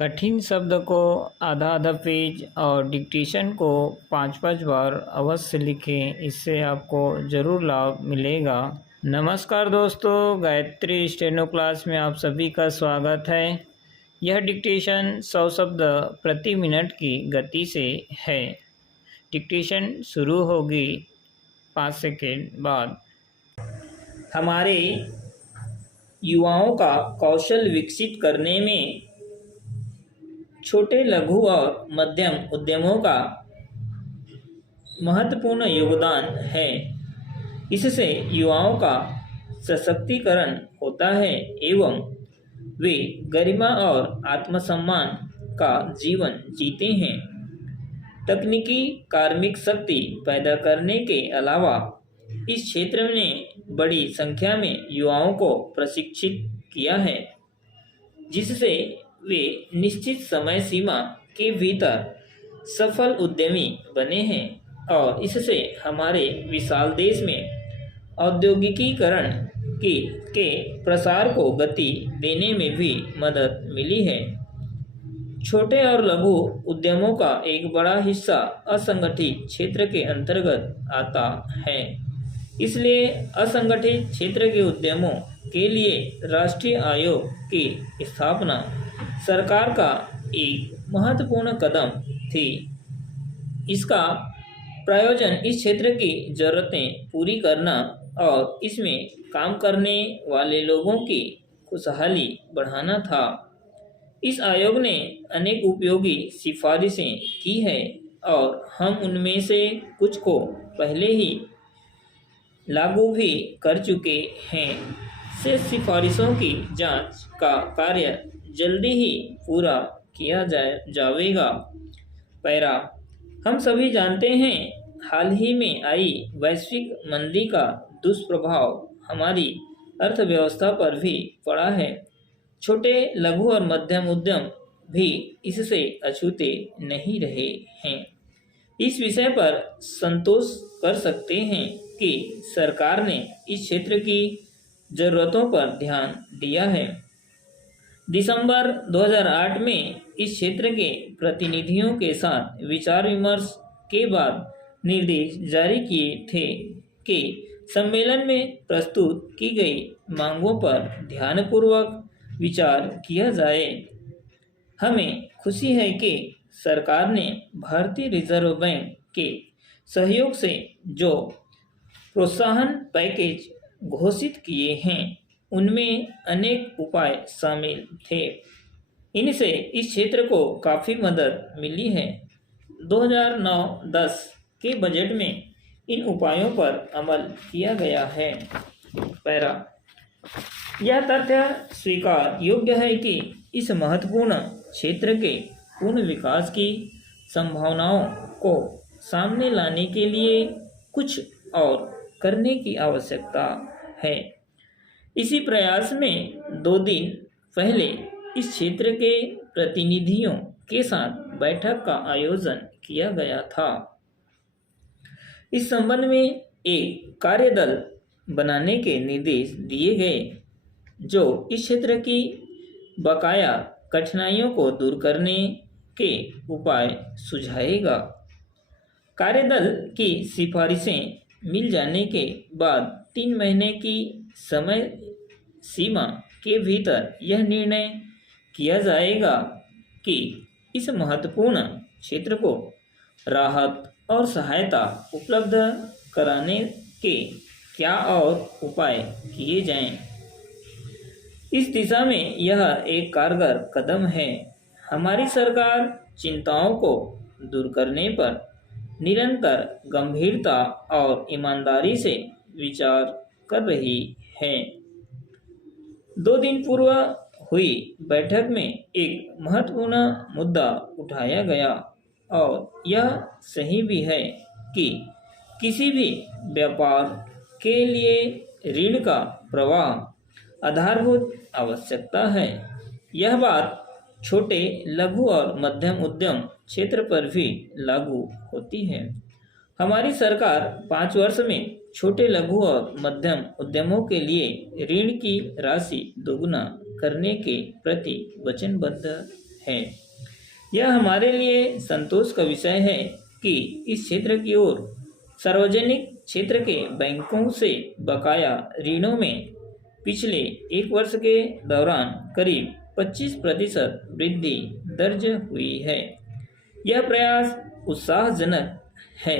कठिन शब्द को आधा आधा पेज और डिक्टेशन को 5-5 बार अवश्य लिखें, इससे आपको ज़रूर लाभ मिलेगा। नमस्कार दोस्तों, गायत्री स्टेनो क्लास में आप सभी का स्वागत है। यह डिक्टेशन 100 शब्द प्रति मिनट की गति से है। डिक्टेशन शुरू होगी 5 सेकेंड बाद। हमारे युवाओं का कौशल विकसित करने में छोटे, लघु और मध्यम उद्यमों का महत्वपूर्ण योगदान है। इससे युवाओं का सशक्तिकरण होता है एवं वे गरिमा और आत्मसम्मान का जीवन जीते हैं। तकनीकी कार्मिक शक्ति पैदा करने के अलावा इस क्षेत्र ने बड़ी संख्या में युवाओं को प्रशिक्षित किया है, जिससे वे निश्चित समय सीमा के भीतर सफल उद्यमी बने हैं और इससे हमारे विशाल देश में औद्योगिकीकरण के प्रसार को गति देने में भी मदद मिली है। छोटे और लघु उद्यमों का एक बड़ा हिस्सा असंगठित क्षेत्र के अंतर्गत आता है, इसलिए असंगठित क्षेत्र के उद्यमों के लिए राष्ट्रीय आयोग की स्थापना सरकार का एक महत्वपूर्ण कदम थी। इसका प्रयोजन इस क्षेत्र की जरूरतें पूरी करना और इसमें काम करने वाले लोगों की खुशहाली बढ़ाना था। इस आयोग ने अनेक उपयोगी सिफारिशें की है और हम उनमें से कुछ को पहले ही लागू भी कर चुके हैं। शेष सिफारिशों की जांच का कार्य जल्दी ही पूरा किया जाएगा। पैरा, हम सभी जानते हैं, हाल ही में आई वैश्विक मंदी का दुष्प्रभाव हमारी अर्थव्यवस्था पर भी पड़ा है। छोटे, लघु और मध्यम उद्यम भी इससे अछूते नहीं रहे हैं। इस विषय पर संतोष कर सकते हैं कि सरकार ने इस क्षेत्र की जरूरतों पर ध्यान दिया है। दिसंबर 2008 में इस क्षेत्र के प्रतिनिधियों के साथ विचार विमर्श के बाद निर्देश जारी किए थे कि सम्मेलन में प्रस्तुत की गई मांगों पर ध्यानपूर्वक विचार किया जाए। हमें खुशी है कि सरकार ने भारतीय रिजर्व बैंक के सहयोग से जो प्रोत्साहन पैकेज घोषित किए हैं, उनमें अनेक उपाय शामिल थे। इनसे इस क्षेत्र को काफ़ी मदद मिली है। 2009-10 के बजट में इन उपायों पर अमल किया गया है। पैरा, यह तथ्य स्वीकार योग्य है कि इस महत्वपूर्ण क्षेत्र के पूर्ण विकास की संभावनाओं को सामने लाने के लिए कुछ और करने की आवश्यकता है। इसी प्रयास में 2 दिन पहले इस क्षेत्र के प्रतिनिधियों के साथ बैठक का आयोजन किया गया था। इस संबंध में एक कार्यदल बनाने के निर्देश दिए गए, जो इस क्षेत्र की बकाया कठिनाइयों को दूर करने के उपाय सुझाएगा। कार्यदल की सिफारिशें मिल जाने के बाद 3 महीने की समय सीमा के भीतर यह निर्णय किया जाएगा कि इस महत्वपूर्ण क्षेत्र को राहत और सहायता उपलब्ध कराने के क्या और उपाय किए जाएं। इस दिशा में यह एक कारगर कदम है। हमारी सरकार चिंताओं को दूर करने पर निरंतर गंभीरता और ईमानदारी से विचार कर रही है। 2 दिन पूर्व हुई बैठक में एक महत्वपूर्ण मुद्दा उठाया गया और यह सही भी है कि किसी भी व्यापार के लिए ऋण का प्रवाह आधारभूत आवश्यकता है। यह बात छोटे, लघु और मध्यम उद्यम क्षेत्र पर भी लागू होती है। हमारी सरकार 5 वर्ष में छोटे, लघु और मध्यम उद्यमों के लिए ऋण की राशि दोगुना करने के प्रति वचनबद्ध है। है। यह हमारे लिए संतोष का विषय है कि इस क्षेत्र की ओर सार्वजनिक क्षेत्र के बैंकों से बकाया ऋणों में पिछले एक वर्ष के दौरान करीब 25% वृद्धि दर्ज हुई है। यह प्रयास उत्साहजनक है